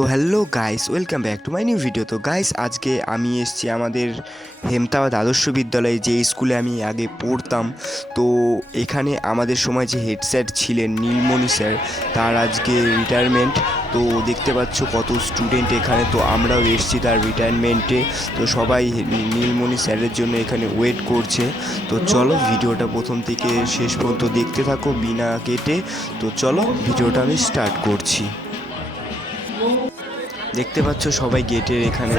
তো hello guys, welcome back to my new video. তো guys, আজকে আমি এসেছি আমাদের হেমতাবাদ আদর্শ বিদ্যালয়ে, যে স্কুলে আমি আগে পড়তাম। তো এখানে আমাদের সময় যে হেড স্যার ছিলেন নীলমণি স্যার, তার আজকে রিটায়ারমেন্ট। তো দেখতে পাচ্ছ কত স্টুডেন্ট এখানে। তো আমরাও এসেছি তার রিটায়ারমেন্টে। তো সবাই নীলমণি স্যারের জন্য এখানে ওয়েট করছে। তো চলো ভিডিওটা প্রথম থেকে শেষ পর্যন্ত দেখতে থাকো বিনা কেটে। তো চলো ভিডিওটা আমি স্টার্ট করছি। দেখতে পাচ্ছ সবাই গেটের এখানে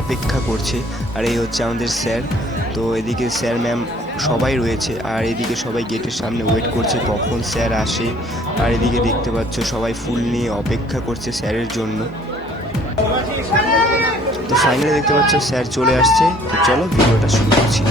অপেক্ষা করছে, আর এই হচ্ছে আমাদের স্যার। তো এদিকে স্যার ম্যাম সবাই রয়েছে, আর এদিকে সবাই গেটের সামনে ওয়েট করছে কখন স্যার আসে। আর এদিকে দেখতে পাচ্ছ সবাই ফুল নিয়ে অপেক্ষা করছে স্যারের জন্য। তো ফাইনালি দেখতে পাচ্ছ স্যার চলে আসছে। তো চলো ভিডিওটা শুরু করছি।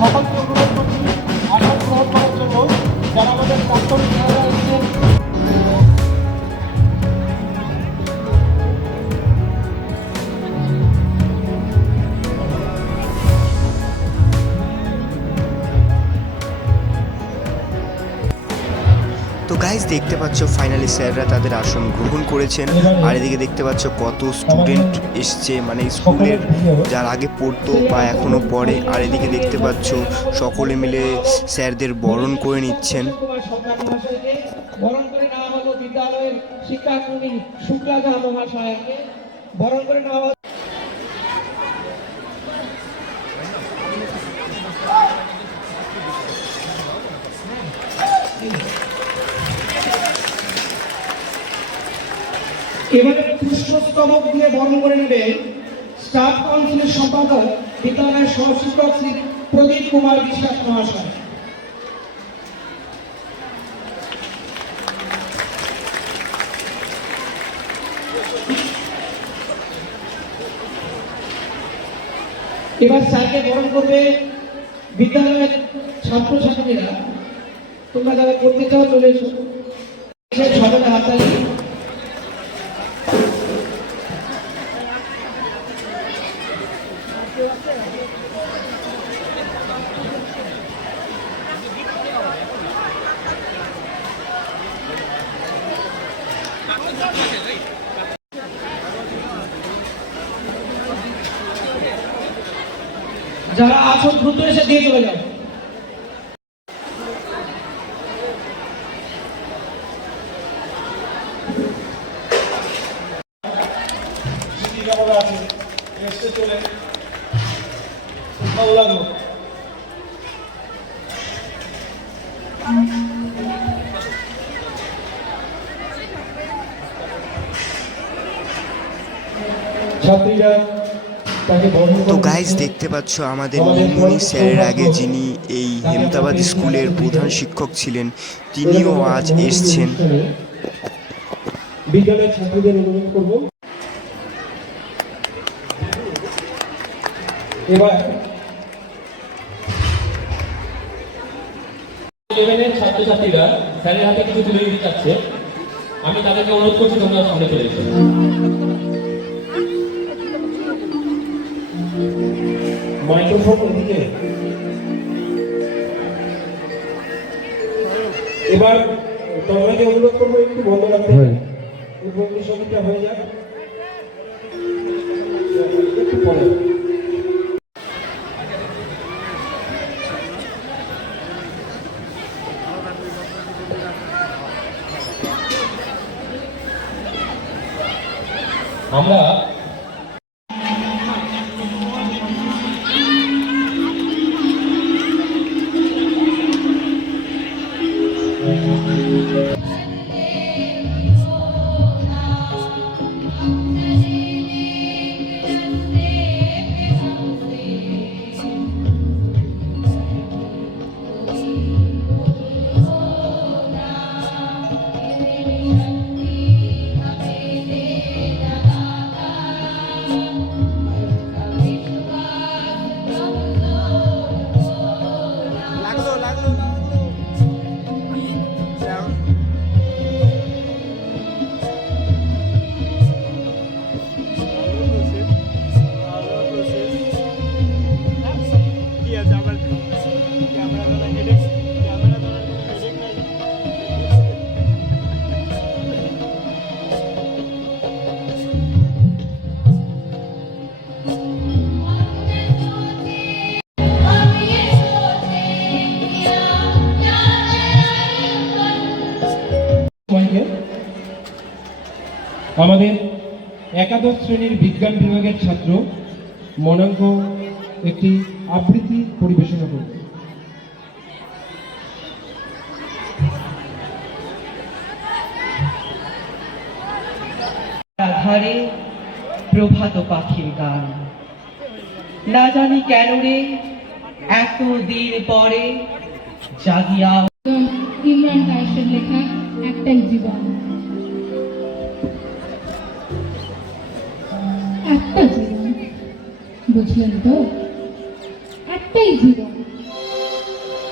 সকলকে অনুরোধ করছি আসন গ্রহণ করার জন্য। যারা আমাদের প্রাক্তন শিক্ষকরা এসেছেন, তো গাইজ দেখতে পাচ্ছ ফাইনালি স্যাররা তাদের আসন গ্রহণ করেছেন। আর এদিকে দেখতে পাচ্ছ কত স্টুডেন্ট এসছে, মানে স্কুলের যার আগে পড়তো বা এখনও পড়ে। আর এদিকে দেখতে পাচ্ছ সকলে মিলে স্যারদের বরণ করে নিচ্ছেন। বরণ করে নেওয়া হলো বিদ্যালয়ের শিক্ষাকর্মী শুক্লাজা মহাশয়কে বরণ করে নেওয়া হলো। এবারে পুষ্পস্তবক দিয়ে বরণ করে নেবে স্টাফ কাউন্সিলের সম্পাদক বিদ্যালয়ের সহশিক্ষক শ্রী প্রদীপ কুমার বিশ্বাস মহাশয়। এবার স্যারকে বরণ করবে বিদ্যালয়ের ছাত্রছাত্রীরা। তোমরা যারা করতে চাও চলে এসো, সবাই হাততালি। যারা আছো দ্রুত এসে দিয়ে চলে যাও। ভালো লাগলো। ছাত্রীরা তো গাইজ দেখতে পাচ্ছ আমাদের নীলমণি স্যারের আগে যিনি এই হেমতাবাদ স্কুলের প্রধান শিক্ষক ছিলেন, তিনিও আজ এসছেন। বিদ্যালয়ের ছাত্রীদের অনুরোধ করব এবার ইলেভেনের ছাত্রছাত্রীরা স্যারের হাতে কিছু তুলে দিতে চাচ্ছে। আমি তাদেরকে অনুরোধ করছি তোমরা সামনে চলে এসো। মাইক্রোফোন দিকে এবার তোমাকে অনুরোধ করবো একটু বন্ধ রাখতে। উদ্বোধনী সঙ্গীতটা হয়ে যাক একটু পরে। আমরা আমাদের একাদশ শ্রেণীর বিজ্ঞান বিভাগের ছাত্র মনাঙ্ক একটি আবৃত্তি পরিবেশনা করবে। আধারে প্রভাত পাখির গান, না জানি কেন রে এতদিন পরে জাগিয়া। ইমরান কায়েসের লেখা একটাই জীবন। একটা জীবন, বুঝলেন তো? একটাই জীবন।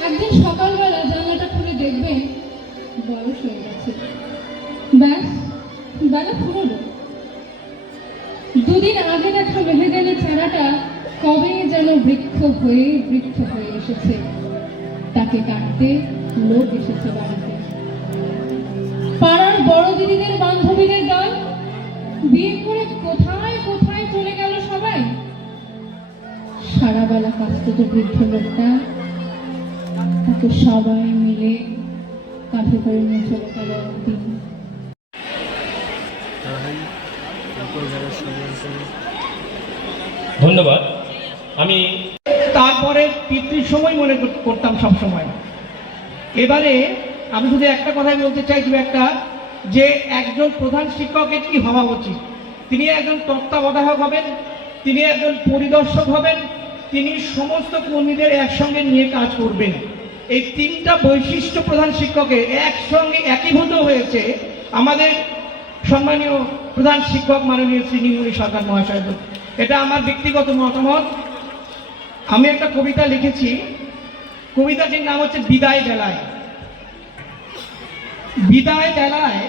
একদিন সকালবেলা জানলাটা খুলে দেখবেন বয়স হয়ে গেছে, ব্যাস বেলা ফুরলো। দুদিন আগে দেখা মেহেগানি চারাটা কবে যেন বৃক্ষ হয়ে এসেছে, তাকে কাটতে লোক এসেছে বাড়িতে। পাড়ার বড় দিদিদের বান্ধবীদের দল বিয়ে করে কোথায় কোথায় চলে গেল সবাই। সারা বেলা কাঁদতো তো বৃদ্ধ লোকটা, তাকে সবাই মিলে কাঁধে করে নিয়ে চলে গেল একদিন। ধন্যবাদ। আমি তারপরে পিতৃ সময় মনে করতাম সব সময়। এবারে আমি শুধু একটা কথাই বলতে চাই, দু একটা, যে একজন প্রধান শিক্ষকের কি হওয়া উচিত। তিনি একজন তত্ত্বাবধায়ক হবেন, তিনি একজন পরিদর্শক হবেন, তিনি সমস্ত কর্মীদের একসঙ্গে নিয়ে কাজ করবেন। এই তিনটা বৈশিষ্ট্য প্রধান শিক্ষকের একসঙ্গে একীভূত হয়েছে আমাদের সম্মানীয় প্রধান শিক্ষক মাননীয় শ্রী নীলমণি সরকার মহাশয়। এটা আমার ব্যক্তিগত মতামত। আমি একটা কবিতা লিখেছি, কবিতাটির নাম হচ্ছে বিদায় বেলায়। বিদায় বেলায়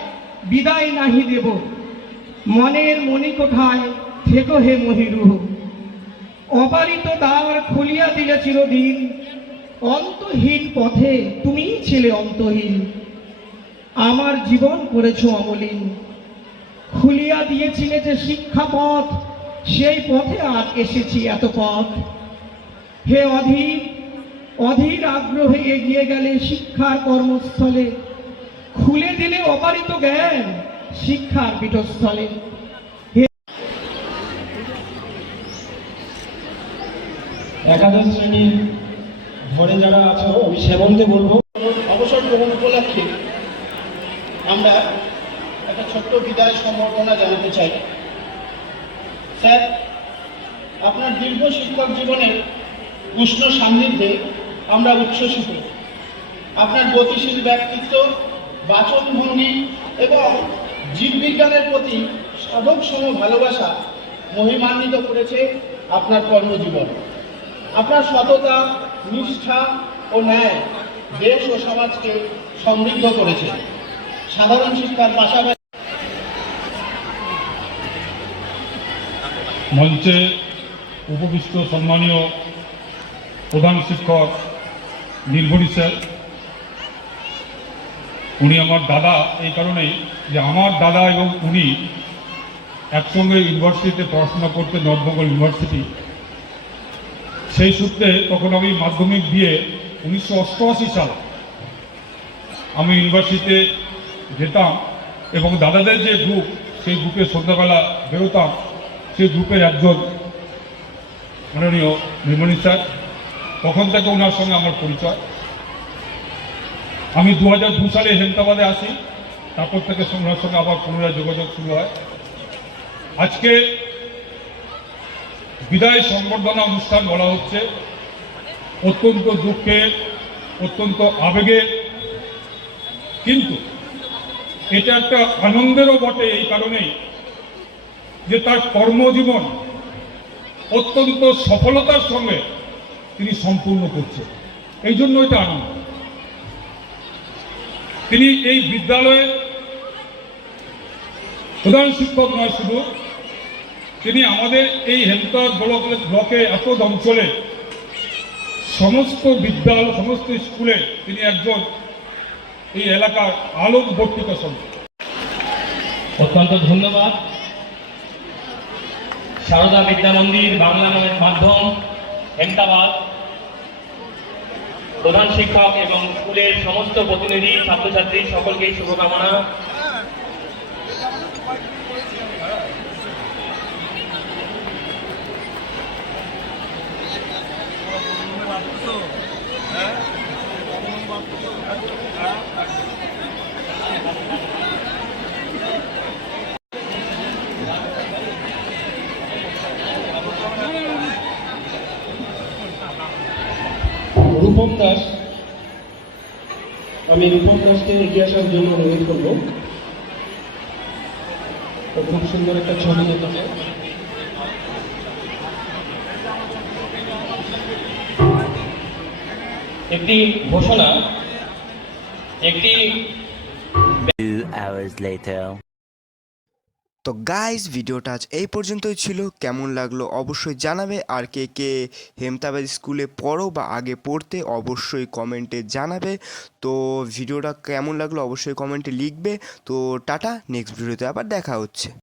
বিদায় নাহি দেব, মনের মণিকোঠায় থেকো হে মহিরুহ। অবারিত দ্বার খুলিয়া দিলে চিরদিন, অন্তহীন পথে তুমিই ছিলে অন্তহীন। আমার জীবন করেছ অমলিন, খুলিয়া দিয়েছিলে যে শিক্ষা পথ, সেই পথে আজ এসেছি এত পথ। হে অধীর অধীর আগ্রহে এগিয়ে গেলে শিক্ষার কর্মস্থলে, খুলে দিলে অপারিত জ্ঞান শিক্ষার পীঠস্থলে। একাদশ শ্রেণীর ধরে যারা আছো, আমি সেবনকে বলবো অবসর গ্রহণ উপলক্ষে আমরা একটা ছোট্ট বিদায় সম্বর্ধনা জানাতে চাই। স্যার, আপনার দীর্ঘ শিক্ষক জীবনের উষ্ণ সান্নিধ্যে আমরা উচ্ছ্বসিত। আপনার গতিশীল ব্যক্তিত্ব, বাচনভঙ্গি এবং জীববিজ্ঞানের প্রতি সাধক সম ভালোবাসা মহিমান্বিত করেছে আপনার কর্মজীবন। আপনার সততা, নিষ্ঠা ও ন্যায় দেশ ও সমাজকে সমৃদ্ধ করেছে। সাধারণ শিক্ষার পাশাপাশি মঞ্চে উপবিষ্ট সম্মানীয় প্রধান শিক্ষক নীলমণি স্যার, উনি আমার দাদা এই কারণেই যে আমার দাদা এবং উনি একসঙ্গে ইউনিভার্সিটিতে পড়াশোনা করতে, নর্থ বেঙ্গল ইউনিভার্সিটি। সেই সূত্রে তখন আমি মাধ্যমিক দিয়ে 1988 সাল আমি ইউনিভার্সিটিতে যেতাম এবং দাদাদের যে গ্রুপ, সেই গ্রুপে সন্ধ্যাবেলা বেরোতাম। সেই গ্রুপের একজন মাননীয় নির্মণি স্যার, তখন থেকে ওনার সঙ্গে আমার পরিচয়। আমি 2002 সালে হেমতাবাদে আসি, তারপর থেকে ওনার সঙ্গে আবার পুনরায় যোগাযোগ শুরু হয়। আজকে বিদায় সংবর্ধনা অনুষ্ঠান বলা হচ্ছে, অত্যন্ত দুঃখের, অত্যন্ত আবেগের, কিন্তু এটা একটা আনন্দেরও বটে এই কারণেই যে তার কর্মজীবন অত্যন্ত সফলতার সঙ্গে তিনি সম্পূর্ণ করছে, এই জন্য এটা আনন্দ। তিনি এই বিদ্যালয়ের প্রধান শিক্ষক নয় শুধু, তিনি আমাদের এই হেমতাবাদ ব্লকে এত অঞ্চলে সমস্ত বিদ্যালয়, সমস্ত স্কুলে তিনি একজন এই এলাকার আলোকবর্তিকা সন্তান। অত্যন্ত ধন্যবাদ সারদা বিদ্যা মন্দির বাংলা মাধ্যম হেমতাবাদ প্রধান শিক্ষক এবং স্কুলের সমস্ত প্রতিনিধি, ছাত্রছাত্রী সকলকেই শুভকামনা। রূপম দাস, আমি রূপম দাসকে এগিয়ে আসার জন্য অনুরোধ করবো। খুব সুন্দর একটা ছবি এঁকেছে। একটি ঘোষণা, একটি 2 hours later. তো গাইস, ভিডিওটা আজ এই পর্যন্তই ছিল। কেমন লাগলো অবশ্যই জানাবে, আর কে কে হেমতাবাদ স্কুলে পড়ো বা আগে পড়তে অবশ্যই কমেন্টে জানাবে। তো ভিডিওটা কেমন লাগলো অবশ্যই কমেন্টে লিখবে। তো টাটা, নেক্সট ভিডিওতে আবার দেখা হচ্ছে।